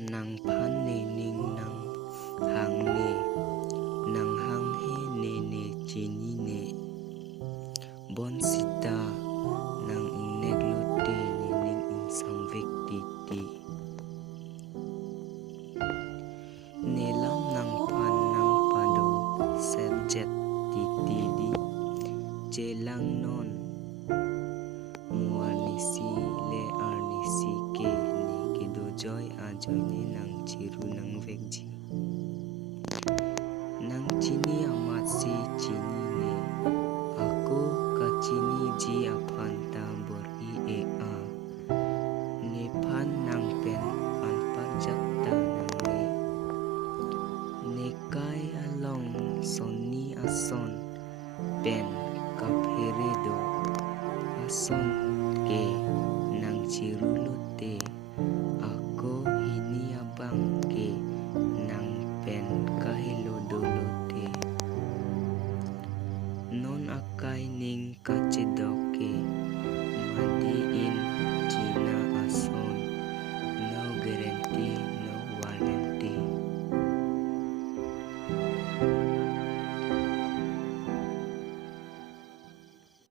nang phan ne ning nang hang he ne ne chini ne bon sita nang inek lote ne ning insang vek ti nelam nang phan nang pado subject ti di jelang non muanisi le arnisi ke ni kido joy ajoy ne nang chiru nang vekji nang chini amat si chini ne aku ka chini ji aphan ta bor I e a ne phan nang pen an pajak ta nang ne kai along sonni ason pen